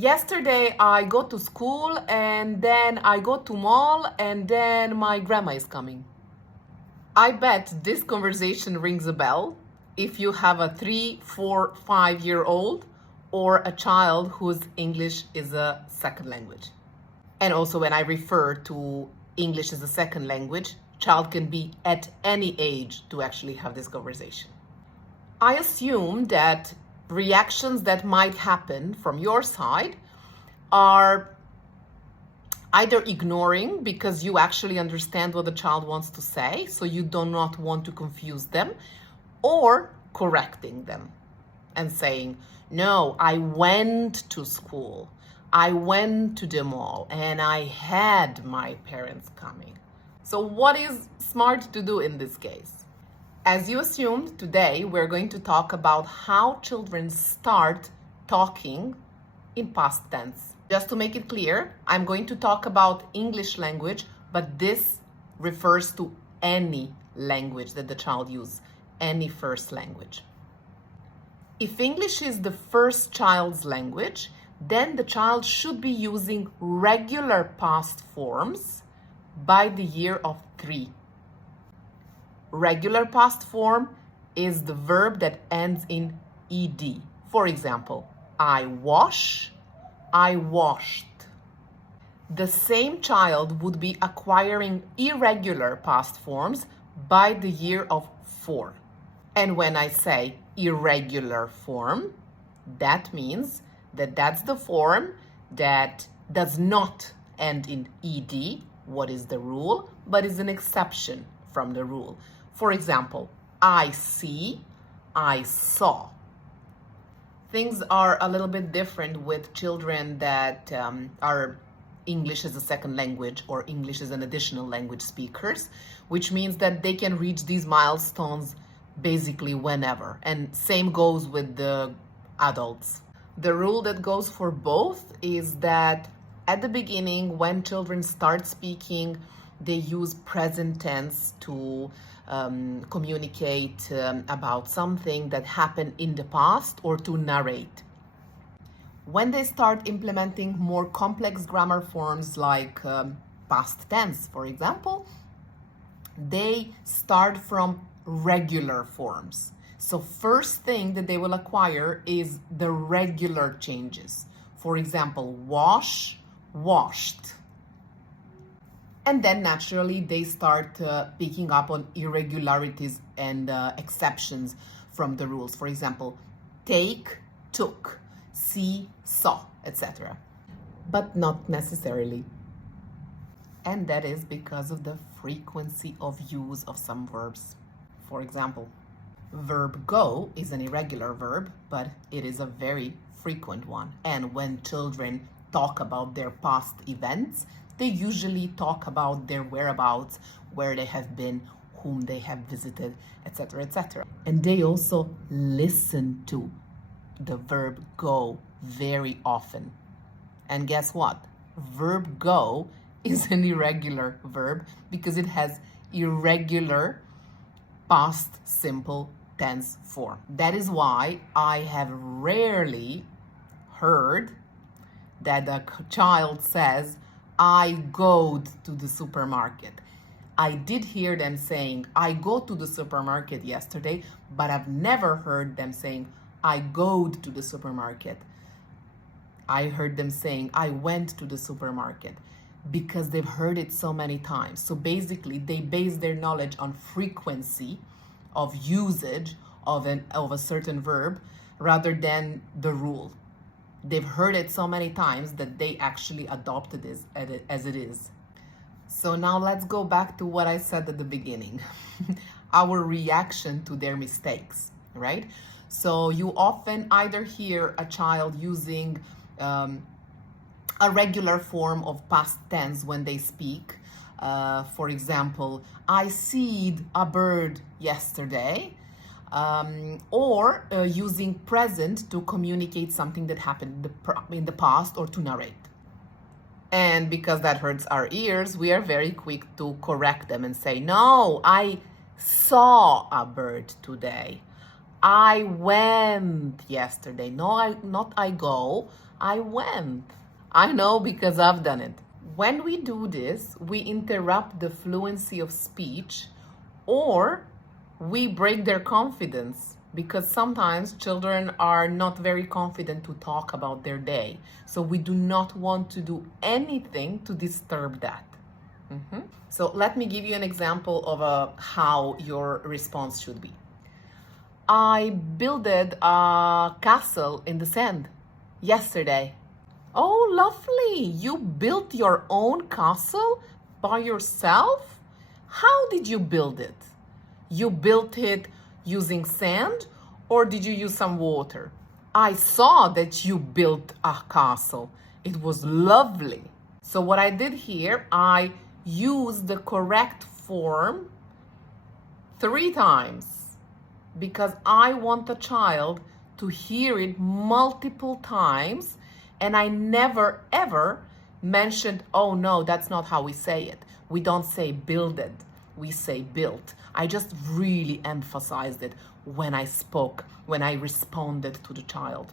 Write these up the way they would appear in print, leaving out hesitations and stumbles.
Yesterday I go to school and then I go to mall and then my grandma is coming. I bet this conversation rings a bell if you have a 3, 4, 5 year old or a child whose English is a second language. And also when I refer to English as a second language, child can be at any age to actually have this conversation. I assume that reactions that might happen from your side are either ignoring because you actually understand what the child wants to say, so you do not want to confuse them, or correcting them and saying, no, I went to school, I went to the mall, and I had my parents coming. So what is smart to do in this case? As you assumed, today we're going to talk about how children start talking in past tense. Just to make it clear, I'm going to talk about English language, but this refers to any language that the child uses, any first language. If English is the first child's language, then the child should be using regular past forms by the year of 3. Regular past form is the verb that ends in ed. For example, I wash, I washed. The same child would be acquiring irregular past forms by the year of 4. And when I say irregular form, that means that that's the form that does not end in ed, what is the rule, but is an exception from the rule. For example, I see, I saw. Things are a little bit different with children that are English as a second language or English as an additional language speakers, which means that they can reach these milestones basically whenever. And same goes with the adults. The rule that goes for both is that at the beginning, when children start speaking, they use present tense to communicate about something that happened in the past or to narrate. When they start implementing more complex grammar forms like past tense, for example, they start from regular forms. So first thing that they will acquire is the regular changes. For example, wash, washed. And then naturally they start picking up on irregularities and exceptions from the rules. For example, take, took, see, saw, etc. But not necessarily. And that is because of the frequency of use of some verbs. For example, verb go is an irregular verb, but it is a very frequent one. And when children talk about their past events, they usually talk about their whereabouts, where they have been, whom they have visited, etc., etc. And they also listen to the verb go very often. And guess what? Verb go is an irregular verb because it has irregular past simple tense form. That is why I have rarely heard that a child says, I go to the supermarket. I did hear them saying, I go to the supermarket yesterday, but I've never heard them saying, I go to the supermarket. I heard them saying, I went to the supermarket, because they've heard it so many times. So basically, they base their knowledge on frequency of usage of a certain verb rather than the rule. They've heard it so many times that they actually adopted it as it is. So now let's go back to what I said at the beginning. Our reaction to their mistakes, right? So you often either hear a child using a regular form of past tense when they speak. For example, I seed a bird yesterday. Or using present to communicate something that happened in the past or to narrate. And because that hurts our ears, we are very quick to correct them and say, no, I saw a bird today. I went yesterday. No, not I go. I went. I know because I've done it. When we do this, we interrupt the fluency of speech or we break their confidence because sometimes children are not very confident to talk about their day. So we do not want to do anything to disturb that. So let me give you an example of how your response should be. I builded a castle in the sand yesterday. Oh, lovely. You built your own castle by yourself? How did you build it? You built it using sand or did you use some water? I saw that you built a castle. It was lovely. So what I did here, I used the correct form 3 times because I want the child to hear it multiple times, and I never ever mentioned, oh no, that's not how we say it. We don't say builded, we say built. I just really emphasized it when I spoke, when I responded to the child.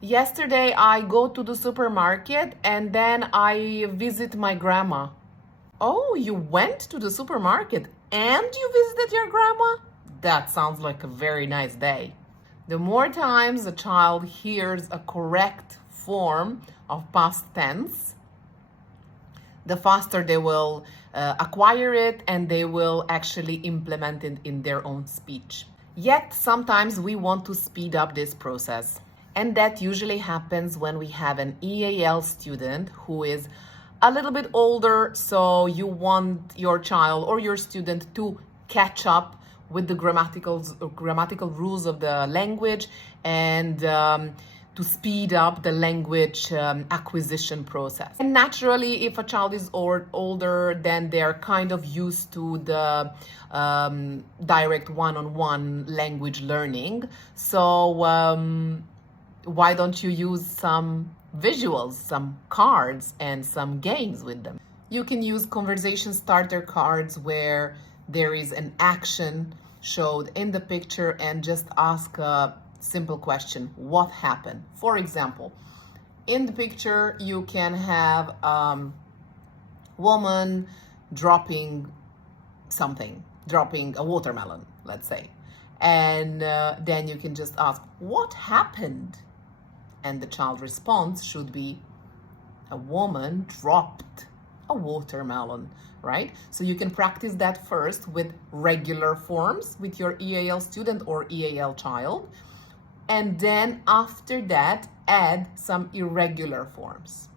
Yesterday I go to the supermarket and then I visit my grandma. Oh, you went to the supermarket and you visited your grandma? That sounds like a very nice day. The more times a child hears a correct form of past tense, the faster they will acquire it and they will actually implement it in their own speech. Yet sometimes we want to speed up this process. And that usually happens when we have an EAL student who is a little bit older, so you want your child or your student to catch up with the grammatical rules of the language and to speed up the language acquisition process. And naturally, if a child is older, then they're kind of used to the direct one-on-one language learning. So why don't you use some visuals, some cards, and some games with them? You can use conversation starter cards where there is an action showed in the picture and just ask a simple question. What happened? For example, in the picture, you can have woman dropping something, dropping a watermelon, let's say. And then you can just ask, what happened? And the child response should be, a woman dropped a watermelon, right? So you can practice that first with regular forms with your EAL student or EAL child. And then after that, add some irregular forms.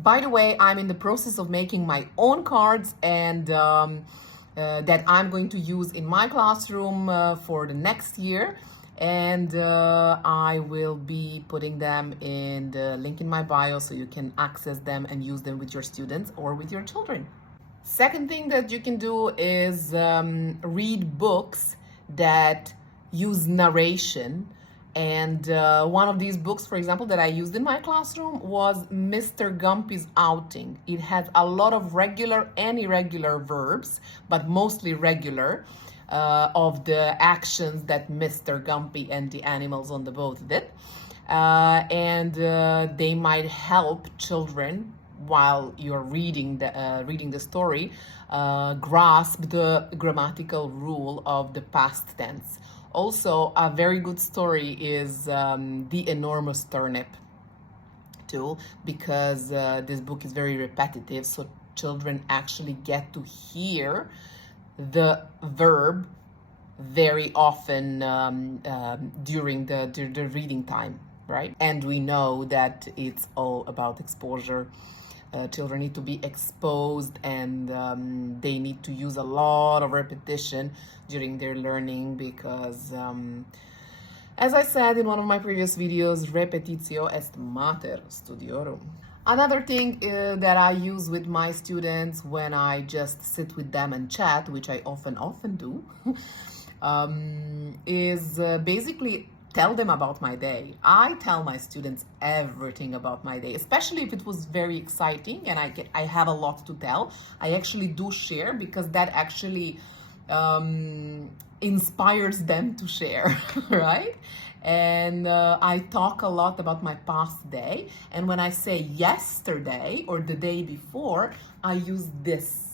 By the way, I'm in the process of making my own cards and that I'm going to use in my classroom for the next year. And I will be putting them in the link in my bio so you can access them and use them with your students or with your children. Second thing that you can do is read books that use narration. And one of these books, for example, that I used in my classroom was Mr. Gumpy's Outing. It has a lot of regular and irregular verbs, but mostly regular. Of the actions that Mr. Gumpy and the animals on the boat did. And they might help children while you're reading the story grasp the grammatical rule of the past tense. Also, a very good story is The Enormous Turnip too, because this book is very repetitive, so children actually get to hear the verb very often during the reading time, right? And we know that it's all about exposure. Children need to be exposed and they need to use a lot of repetition during their learning because, as I said in one of my previous videos, repetitio est mater studiorum. Another thing that I use with my students when I just sit with them and chat, which I often do, is basically tell them about my day. I tell my students everything about my day, especially if it was very exciting and I have a lot to tell. I actually do share because that actually inspires them to share, right? And I talk a lot about my past day. And when I say yesterday or the day before, I use this.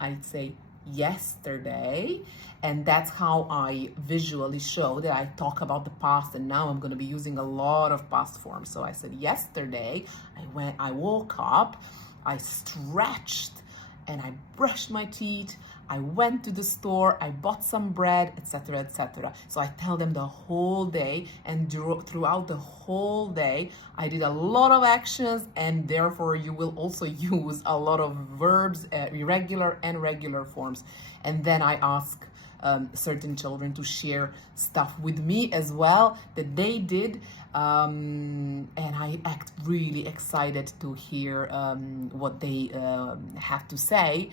I say yesterday, and that's how I visually show that I talk about the past. And now I'm going to be using a lot of past forms. So I said yesterday, I woke up, I stretched, and I brushed my teeth, I went to the store, I bought some bread, etc., etc. So I tell them the whole day, and throughout the whole day, I did a lot of actions, and therefore you will also use a lot of verbs, irregular and regular forms. And then I ask certain children to share stuff with me as well that they did, and I act really excited to hear what they have to say,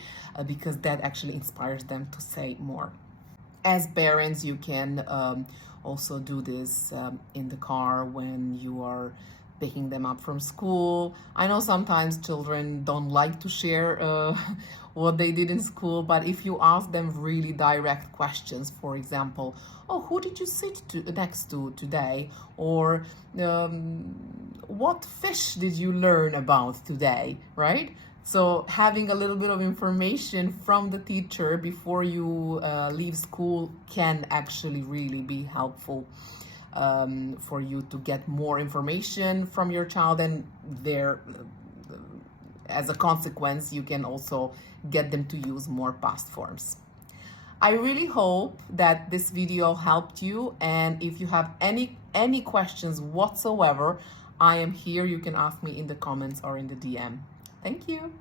because that actually inspires them to say more. As parents, you can also do this in the car when you are picking them up from school. I know sometimes children don't like to share what they did in school, but if you ask them really direct questions, for example, oh, who did you sit next to today? Or what fish did you learn about today, right? So having a little bit of information from the teacher before you leave school can actually really be helpful for you to get more information from your child, and as a consequence, you can also get them to use more past forms. I really hope that this video helped you, and if you have any questions whatsoever, I am here. You can ask me in the comments or in the DM. Thank you.